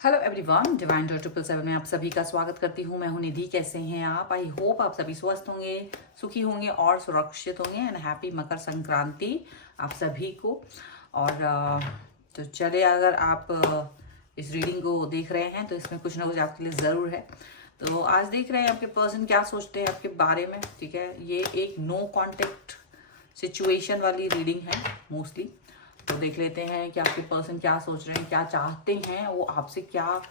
Hello everyone, divine 777 में आप सभी का स्वागत करती हूँ। मैं हूँ निधि। कैसे हैं आप? आई होप आप सभी स्वस्थ होंगे, सुखी होंगे और सुरक्षित होंगे। एंड हैप्पी मकर संक्रांति आप सभी को। और तो चले, अगर आप इस रीडिंग को देख रहे हैं तो इसमें कुछ ना कुछ आपके लिए ज़रूर है। तो आज देख रहे हैं आपके पर्सन क्या सोचते हैं आपके बारे में। ठीक है, ये एक नो कॉन्टेक्ट सिचुएशन वाली रीडिंग है मोस्टली। तो देख लेते हैं कि आपके पर्सन क्या सोच रहे हैं, क्या चाहते हैं वो आपसे, क्या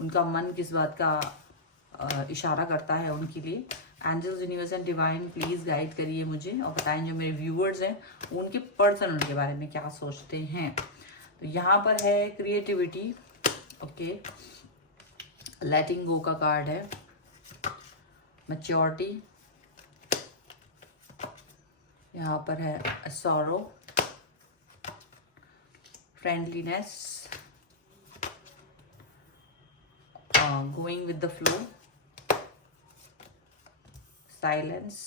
उनका मन किस बात का इशारा करता है उनके लिए। Angels, universe and divine please guide करिए मुझे और बताएं जो मेरे व्यूअर्स हैं उनके पर्सन उनके बारे में क्या सोचते हैं। तो यहाँ पर है क्रिएटिविटी, ओके, लेटिंग गो का कार्ड है, मैच्योरिटी, यहाँ पर है sorrow, friendliness, going with the flow, silence,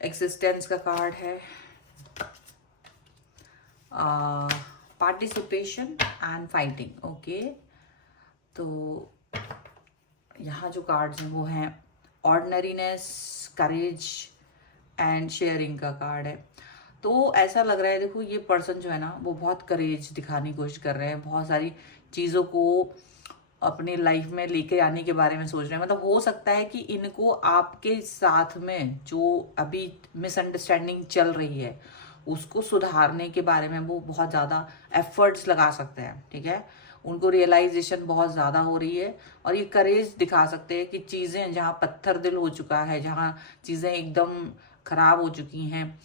existence का कार्ड है, participation and fighting, ओके। तो यहाँ जो कार्ड्स हैं वो हैं ऑर्डिनरीनेस, करेज एंड शेयरिंग का कार्ड है। तो ऐसा लग रहा है, देखो ये पर्सन जो है ना वो बहुत करेज दिखाने की कोशिश कर रहे हैं, बहुत सारी चीज़ों को अपने लाइफ में लेके आने के बारे में सोच रहे हैं। मतलब हो सकता है कि इनको आपके साथ में जो अभी मिसअंडरस्टैंडिंग चल रही है उसको सुधारने के बारे में वो बहुत ज़्यादा एफर्ट्स लगा सकते हैं। ठीक है, उनको रियलाइजेशन बहुत ज़्यादा हो रही है और ये करेज दिखा सकते हैं कि चीज़ें जहाँ पत्थर दिल हो चुका है, जहाँ चीज़ें एकदम खराब हो चुकी हैं,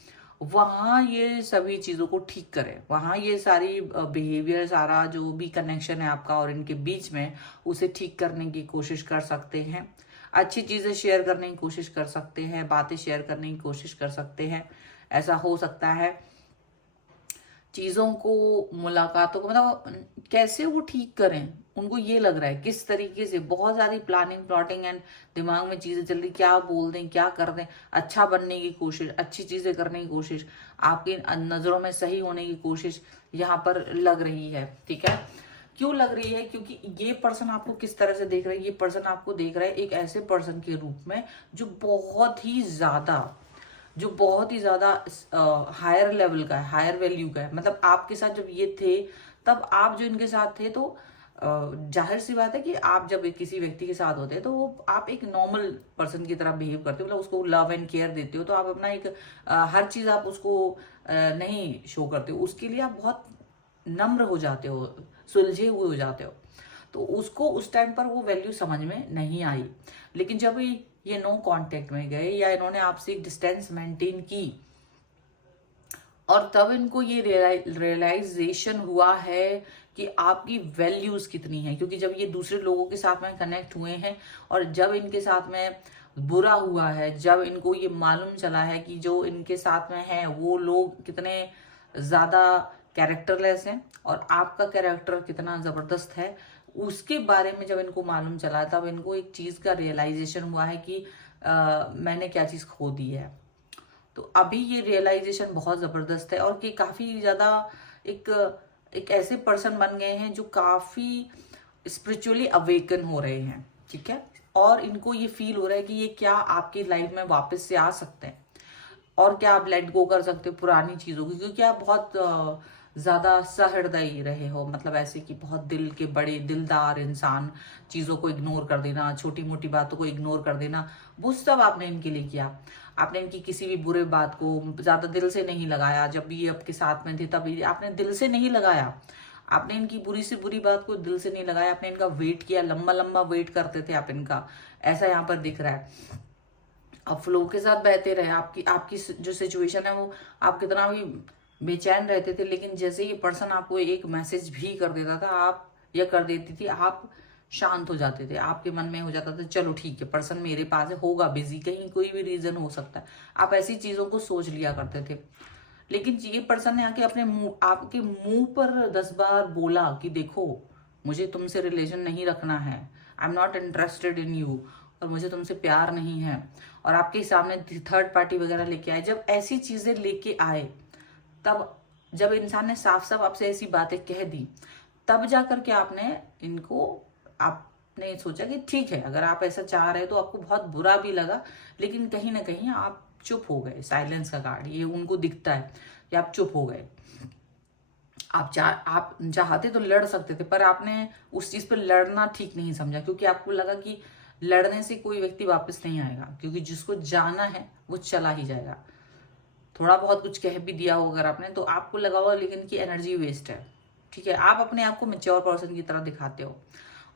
वहाँ ये सभी चीज़ों को ठीक करें। वहाँ ये सारी बिहेवियर, सारा जो भी कनेक्शन है आपका और इनके बीच में, उसे ठीक करने की कोशिश कर सकते हैं। अच्छी चीज़ें शेयर करने की कोशिश कर सकते हैं, बातें शेयर करने की कोशिश कर सकते हैं। ऐसा हो सकता है चीज़ों को, मुलाकातों को, मतलब कैसे वो ठीक करें, उनको ये लग रहा है किस तरीके से। बहुत सारी प्लानिंग, प्लॉटिंग एंड दिमाग में चीज़ें चल रही, क्या बोल दें, क्या कर दें, अच्छा बनने की कोशिश, अच्छी चीज़ें करने की कोशिश, आपकी नज़रों में सही होने की कोशिश यहाँ पर लग रही है। ठीक है, क्यों लग रही है? क्योंकि ये पर्सन आपको किस तरह से देख रहा है, ये पर्सन आपको देख रहा है एक ऐसे पर्सन के रूप में जो बहुत ही ज़्यादा हायर लेवल का है, हायर वैल्यू का है। मतलब आपके साथ जब ये थे तब आप जो इनके साथ थे, तो जाहिर सी बात है कि आप जब किसी व्यक्ति के साथ होते हैं तो वो आप एक नॉर्मल पर्सन की तरह बिहेव करते हो, मतलब उसको लव एंड केयर देते हो। तो आप अपना एक हर चीज़ आप उसको नहीं शो करते हो, उसके लिए आप बहुत नम्र हो जाते हो, सुलझे हुए हो जाते हो। तो उसको उस टाइम पर वो वैल्यू समझ में नहीं आई। लेकिन जब ये नो कांटेक्ट में गए या इन्होंने आपसे एक डिस्टेंस मेंटेन की और तब इनको ये रियलाइजेशन हुआ है कि आपकी वैल्यूज कितनी है। क्योंकि जब ये दूसरे लोगों के साथ में कनेक्ट हुए हैं और जब इनके साथ में बुरा हुआ है, जब इनको ये मालूम चला है कि जो इनके साथ में है वो लोग कितने ज्यादा कैरेक्टरलेस हैं और आपका कैरेक्टर कितना जबरदस्त है, उसके बारे में जब इनको मालूम चला तब इनको एक चीज का रियलाइजेशन हुआ है कि मैंने क्या चीज खो दी है। तो अभी ये रियलाइजेशन बहुत ज़बरदस्त है और कि काफ़ी ज़्यादा एक एक ऐसे पर्सन बन गए हैं जो काफ़ी स्पिरिचुअली अवेकन हो रहे हैं। ठीक है, और इनको ये फील हो रहा है कि ये क्या आपकी लाइफ में वापस से आ सकते हैं और क्या आप लेट गो कर सकते हो पुरानी चीज़ों की। क्योंकि आप बहुत ज़्यादा सहृदयी रहे हो, मतलब ऐसे कि बहुत दिल के बड़े दिलदार इंसान, चीज़ों को इग्नोर कर देना, छोटी मोटी बातों को इग्नोर कर देना, वो सब आपने इनके लिए किया। आपने इनकी किसी भी बुरे बात को ज़्यादा दिल से नहीं लगाया। जब भी ये आपके साथ में थे तब आपने दिल से नहीं लगाया, आपने इनकी बुरी से बुरी बात को दिल से नहीं लगाया। आपने इनका वेट किया, लंबा लंबा वेट करते थे आप इनका, ऐसा यहाँ पर दिख रहा है। अब फ्लो के साथ बहते रहे, आपकी आपकी जो सिचुएशन है वो आप कितना भी बेचैन रहते थे, लेकिन जैसे ये पर्सन आपको एक मैसेज भी कर देता था आप, या कर देती थी, आप शांत हो जाते थे। आपके मन में हो जाता था चलो ठीक है, पर्सन मेरे पास है, होगा बिजी, कहीं कोई भी रीजन हो सकता है। आप ऐसी चीजों को सोच लिया करते थे। लेकिन ये पर्सन ने आके अपने मुंह, आपके मुंह पर 10 बार बोला कि देखो मुझे तुमसे रिलेशन नहीं रखना है, I am not interested in you, और मुझे तुमसे प्यार नहीं है। और आपके सामने थर्ड पार्टी वगैरह लेके आए। जब ऐसी चीजें लेके आए तब जब इंसान ने साफ साफ आपसे ऐसी बातें कह दी, तब जाकर के आपने सोचा कि ठीक है, अगर आप ऐसा चाह रहे हो तो आपको बहुत बुरा भी लगा, लेकिन कहीं ना कहीं आप चुप हो गए। साइलेंस का कार्ड ये उनको दिखता है कि आप चुप हो गए। आप चाहते तो लड़ सकते थे, पर आपने उस चीज पर लड़ना ठीक नहीं समझा, क्योंकि आपको लगा कि लड़ने से कोई व्यक्ति वापस नहीं आएगा, क्योंकि जिसको जाना है वो चला ही जाएगा। थोड़ा बहुत कुछ कह भी दिया हो अगर आपने, तो आपको लगा होगा लेकिन कि एनर्जी वेस्ट है। ठीक है, आप अपने आप को मेच्योर पर्सन की तरह दिखाते हो,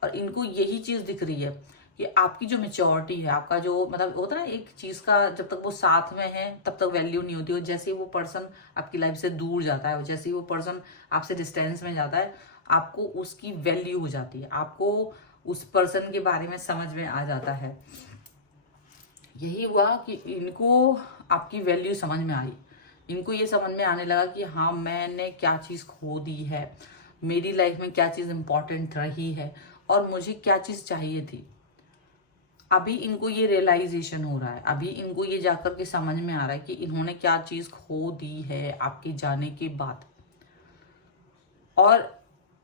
और इनको यही चीज दिख रही है कि आपकी जो मेच्योरिटी है, आपका जो मतलब होता है ना, एक चीज का जब तक वो साथ में है तब तक वैल्यू नहीं होती, और जैसे ही वो पर्सन आपकी लाइफ से दूर जाता है, जैसे ही वो पर्सन आपसे डिस्टेंस में जाता है, आपको उसकी वैल्यू हो जाती है, आपको उस पर्सन के बारे में समझ में आ जाता है। यही हुआ कि इनको आपकी वैल्यू समझ में आई। इनको ये समझ में आने लगा कि हाँ, मैंने क्या चीज खो दी है, मेरी लाइफ में क्या चीज इंपॉर्टेंट रही है, और मुझे क्या चीज चाहिए थी। अभी इनको ये रियलाइजेशन हो रहा है, अभी इनको ये जाकर के समझ में आ रहा है कि इन्होंने क्या चीज खो दी है आपके जाने के बाद। और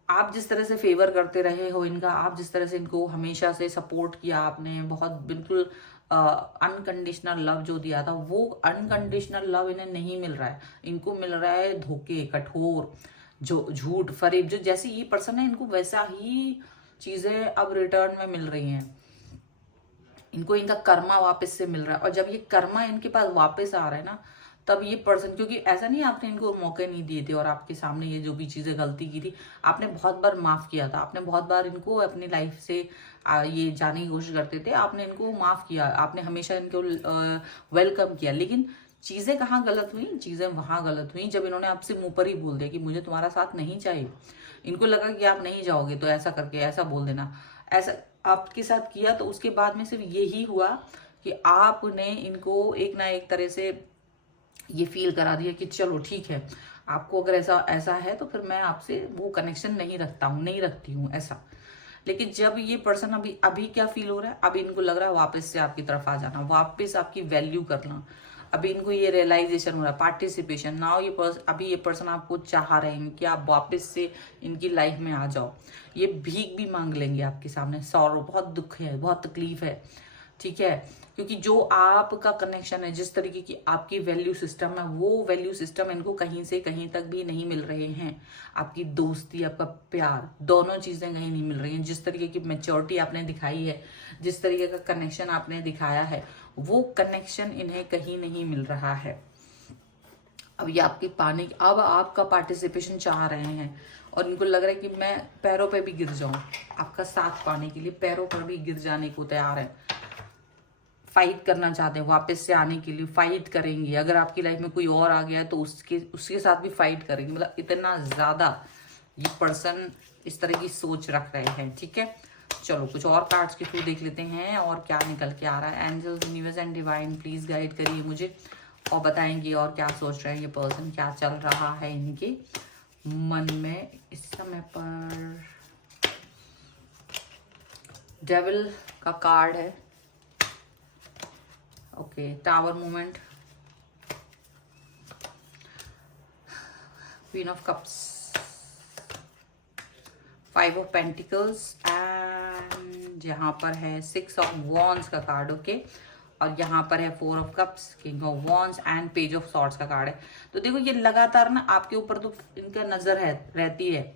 आप जिस तरह से फेवर करते रहे हो इनका, आप जिस तरह से इनको हमेशा से सपोर्ट किया आपने, बहुत बिल्कुल अनकंडीशनल लव जो दिया था, वो अनकंडीशनल लव इन्हें नहीं मिल रहा है। इनको मिल रहा है धोखे, कठोर, जो झूठ, फरेब, जो जैसे ये पर्सन है इनको वैसा ही चीजें अब रिटर्न में मिल रही हैं। इनको इनका कर्मा वापस से मिल रहा है, और जब ये कर्मा इनके पास वापस आ रहा है ना, तब ये पर्सन, क्योंकि ऐसा नहीं आपने इनको मौके नहीं दिए थे, और आपके सामने ये जो भी चीजें गलती की थी आपने बहुत बार माफ किया था, आपने बहुत बार इनको अपनी लाइफ से ये जाने की कोशिश करते थे, आपने इनको माफ किया, आपने हमेशा इनको वेलकम किया। लेकिन चीजें कहाँ गलत हुई? चीजें वहां गलत हुई जब इन्होंने आपसे मुंह पर ही बोल दिया कि मुझे तुम्हारा साथ नहीं चाहिए। इनको लगा कि आप नहीं जाओगे तो ऐसा करके ऐसा बोल देना, ऐसा आपके साथ किया, तो उसके बाद में सिर्फ यही हुआ कि आपने इनको एक ना एक तरह से ये फील करा दिया कि चलो ठीक है, आपको अगर ऐसा ऐसा है तो फिर मैं आपसे वो कनेक्शन नहीं रखता हूँ, नहीं रखती हूँ ऐसा। लेकिन जब ये पर्सन अभी अभी क्या फील हो रहा है, अभी इनको लग रहा है वापस से आपकी तरफ आ जाना, वापस आपकी वैल्यू करना। अभी इनको ये रियलाइजेशन हो रहा है, पार्टिसिपेशन नाउ। अभी ये पर्सन आपको चाह रहे हैं कि आप वापस से इनकी लाइफ में आ जाओ। ये भीख भी मांग लेंगे आपके सामने, सॉरो, बहुत दुख है, बहुत तकलीफ है, ठीक है, क्योंकि जो आपका कनेक्शन है, जिस तरीके की आपकी वैल्यू सिस्टम है, वो वैल्यू सिस्टम इनको कहीं से कहीं तक भी नहीं मिल रहे हैं। आपकी दोस्ती, आपका प्यार, दोनों चीजें कहीं नहीं मिल रही हैं। जिस तरीके की मैच्योरिटी आपने दिखाई है, जिस तरीके का कनेक्शन आपने दिखाया है, वो कनेक्शन इन्हें कहीं नहीं मिल रहा है। अब ये आपकी पाने की, अब आपका पार्टिसिपेशन चाह रहे हैं, और इनको लग रहा है कि मैं पैरों पे भी गिर जाऊं आपका साथ पाने के लिए, पैरों पर भी गिर जाने को तैयार है। फाइट करना चाहते हैं, वापस से आने के लिए फाइट करेंगे। अगर आपकी लाइफ में कोई और आ गया है तो उसके साथ भी फाइट करेंगे। मतलब इतना ज्यादा ये पर्सन इस तरह की सोच रख रहे हैं, ठीक है। चलो कुछ और कार्ड्स के थ्रू देख लेते हैं और क्या निकल के आ रहा है। Angels, universe and divine please guide करिए मुझे, और बताएंगे और क्या सोच रहे हैं ये पर्सन, क्या चल रहा है इनके मन में इस समय पर। डेविल का कार्ड है, okay, tower movement, queen of cups, 5 of pentacles, and यहाँ पर है 6 ऑफ वॉन्ड्स का कार्ड, ओके, और यहाँ पर है 4 of cups, king of wands and page of swords का कार्ड है। तो देखो ये लगातार ना आपके ऊपर तो इनका नजर है रहती है,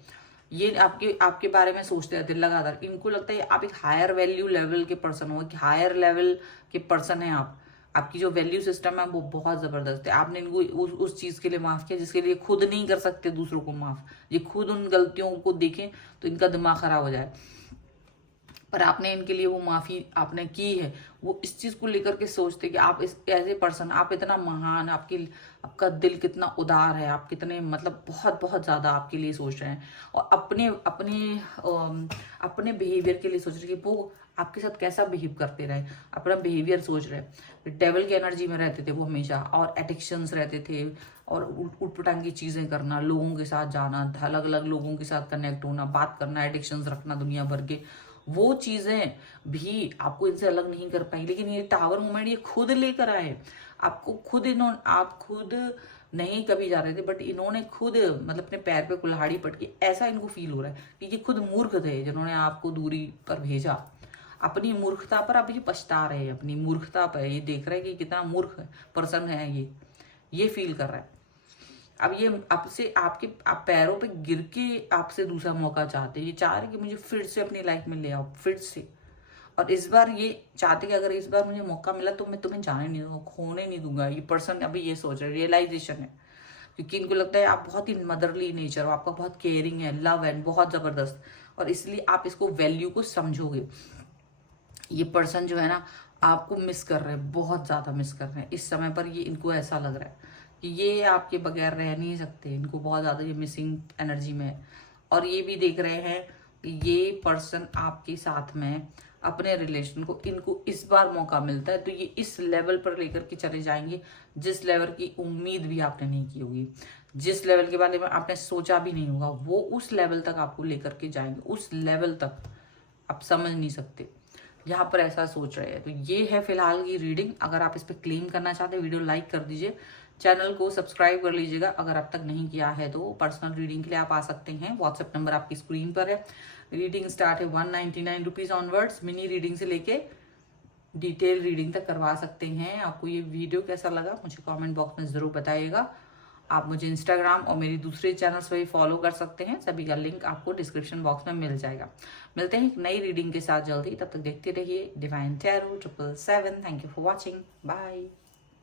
ये आपके बारे में सोचते रहते हैं लगातार। इनको लगता है आप एक हायर वैल्यू लेवल के पर्सन हो, हायर लेवल के पर्सन है आप, आपकी जो वैल्यू सिस्टम है वो बहुत जबरदस्त है। आपने इनको उस चीज के लिए माफ किया जिसके लिए खुद नहीं कर सकते दूसरों को माफ। ये खुद उन गलतियों को देखें तो इनका दिमाग खराब हो जाए, पर आपने इनके लिए वो माफी आपने की है। वो इस चीज को लेकर के सोचते कि आप इस एज ए पर्सन आप इतना महान, आपका दिल कितना उदार है, आप कितने मतलब बहुत बहुत ज्यादा आपके लिए सोच रहे हैं, और अपने अपने अपने बिहेवियर के लिए सोच रहे हैं कि वो आपके साथ कैसा बिहेव करते रहे, अपना बिहेवियर सोच रहे। डेविल की एनर्जी में रहते थे वो हमेशा, और एडिक्शंस रहते थे, और उटपटांग की चीजें करना, लोगों के साथ जाना, अलग अलग लोगों के साथ कनेक्ट होना, बात करना, एडिक्शंस रखना दुनिया भर के, वो चीजें भी आपको इनसे अलग नहीं कर पाई। लेकिन ये टावर मूवमेंट ये खुद लेकर आए आपको, आप खुद नहीं कभी जा रहे थे, बट इन्होंने खुद मतलब अपने पैर पे कुल्हाड़ी पटकी, ऐसा इनको फील हो रहा है कि ये खुद मूर्ख थे जिन्होंने आपको दूरी पर भेजा। अपनी मूर्खता पर अब ये पछता रहे हैं, अपनी मूर्खता पर ये देख रहे हैं कि कितना मूर्ख पर्सन है ये फील कर रहा है। अब ये आपसे आपके आप पैरों पे गिर के आपसे दूसरा मौका चाहते हैं, ये चाह रहे कि मुझे फिर से अपनी लाइफ में ले आओ, फिर से। और इस बार ये चाहते कि अगर इस बार मुझे मौका मिला तो मैं तुम्हें जाने नहीं दूंगा, खोने नहीं दूंगा। ये पर्सन अभी ये सोच रहे, रियलाइजेशन है, क्योंकि इनको लगता है आप बहुत ही मदरली नेचर हो, आपका बहुत केयरिंग है, लव है बहुत जबरदस्त, और इसलिए आप इसको वैल्यू को समझोगे। ये पर्सन जो है ना आपको मिस कर रहे हैं, बहुत ज्यादा मिस कर रहे हैं इस समय पर। ये इनको ऐसा लग रहा है कि ये आपके बगैर रह नहीं सकते, इनको बहुत ज्यादा ये मिसिंग एनर्जी में है। और ये भी देख रहे हैं कि ये पर्सन आपके साथ में अपने रिलेशन को, इनको इस बार मौका मिलता है तो ये इस लेवल पर लेकर के चले जाएंगे जिस लेवल की उम्मीद भी आपने नहीं की होगी, जिस लेवल के बारे में आपने सोचा भी नहीं होगा, वो उस लेवल तक आपको लेकर के जाएंगे, उस लेवल तक आप समझ नहीं सकते, यहाँ पर ऐसा सोच रहे हैं। तो ये है फिलहाल की रीडिंग। अगर आप इस पर क्लेम करना चाहते हैं वीडियो लाइक कर दीजिए, चैनल को सब्सक्राइब कर लीजिएगा अगर अब तक नहीं किया है तो। पर्सनल रीडिंग के लिए आप आ सकते हैं, व्हाट्सएप नंबर आपकी स्क्रीन पर है। रीडिंग स्टार्ट है 199 रुपीज ऑनवर्ड्स। मिनी रीडिंग से लेके डिटेल रीडिंग तक करवा सकते हैं। आपको ये वीडियो कैसा लगा मुझे कमेंट बॉक्स में जरूर बताइएगा। आप मुझे इंस्टाग्राम और मेरी दूसरे चैनल्स पर भी फॉलो कर सकते हैं, सभी का लिंक आपको डिस्क्रिप्शन बॉक्स में मिल जाएगा। मिलते हैं एक नई रीडिंग के साथ जल्दी, तब तक देखते रहिए divine tarot 777। Thank you for watching, bye.